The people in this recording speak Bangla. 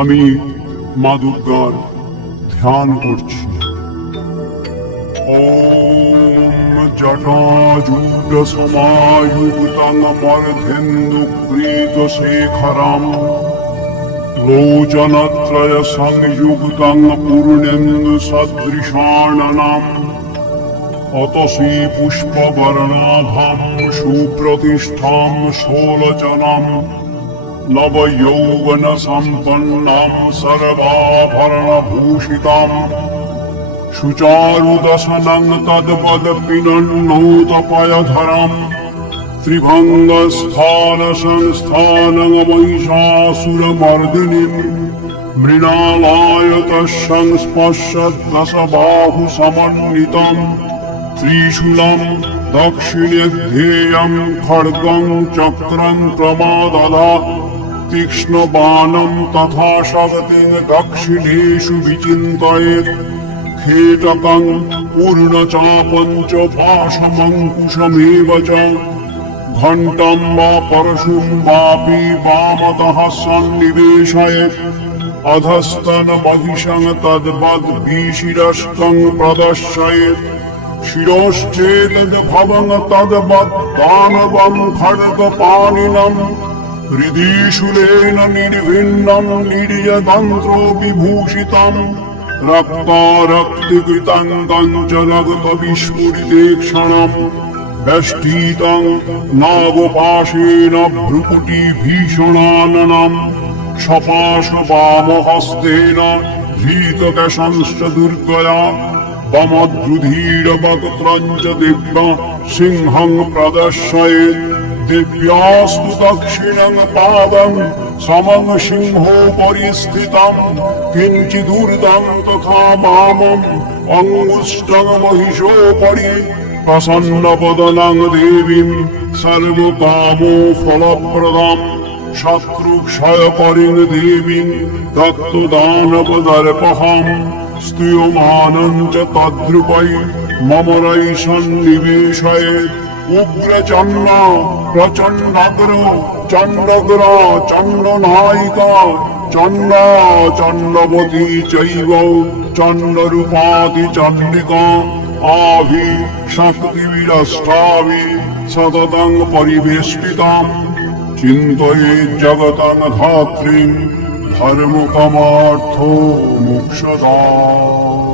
আমি মা দুর্গার ধ্যান করছি। ওম জটাজূট সমায়ুক্তং মর্ধেন্দুগ্রীত শেখরম লোচনত্রয় সংযুক্তং পূর্ণেন্দু সদৃশাননম অতসী পুষ্পবর্ণাভম সুপ্রতিষ্ঠাম ষোলচনম নবযৌবন সম্পন্নম সর্বাভরণভূষিতম সুচারুদশনং তদ্পদপিনন্নোতপয়ধরম ত্রিভঙ্গস্থান সংস্থানং মহিষাসুরমর্দিনীম মৃণালয়ত সংস্পশ্যদ্দশবাহু সমন্বিতম ত্রিশূলম দক্ষিণে ধ্যেয়ং খড়গং চক্রং প্রমাদধা তীক্ষ্ণবাণং তথা শক্তি দক্ষিণেষু বিচিন্তয়েৎ खेटकं पूर्णचापञ्च पाशमङ्कुशमेव च घण्टं वा परशुं वापि वामतः सन्निवेशयेत् अधस्तनमहिषं तद्वद्भिशिरष्कं प्रदर्शयेत् शिरोश्चेतद्भवं तद्वद्दानवं खड्गपाणिनं हृदि शूलेन निर्भिन्नं निर्यतन्त्रो विभूषितम् रक्तारक्तिकृतं कञ्चरगतविस्फुरिते क्षणं वेष्टितं नागपाशेन भ्रुकुटिभीषणाननं शपाशवामहस्तेन धृतकेशंश्च दुर्गया वमद्रुधिरवक्त्रं च दिव्यं सिंहं प्रदर्शयेत् दिव्यास्तु दक्षिणं पादं समं सिंहोपरि स्थितं किञ्चिदूर्ध्वं तथा वामम् अङ्गुष्ठं महिषोपरि प्रसन्नवदनं देवीं सर्वकामो फलप्रदां शत्रुक्षयकरीं देवीं दत्तदानवदर्पहं स्तूयमानं च तद्रूपै मम रैसन्निवेशयेत् उग्रचण्ड प्रचण्डाग्र चण्डग्र चण्डनायिका चण्ड चण्डवती चैव चण्डरूपाति चण्डिका आभि शक्तिविरष्टाभि सततं परिवेष्टितां चिन्तयेत् जगतं धात्रीं धर्मकामार्थो मोक्षदाम्।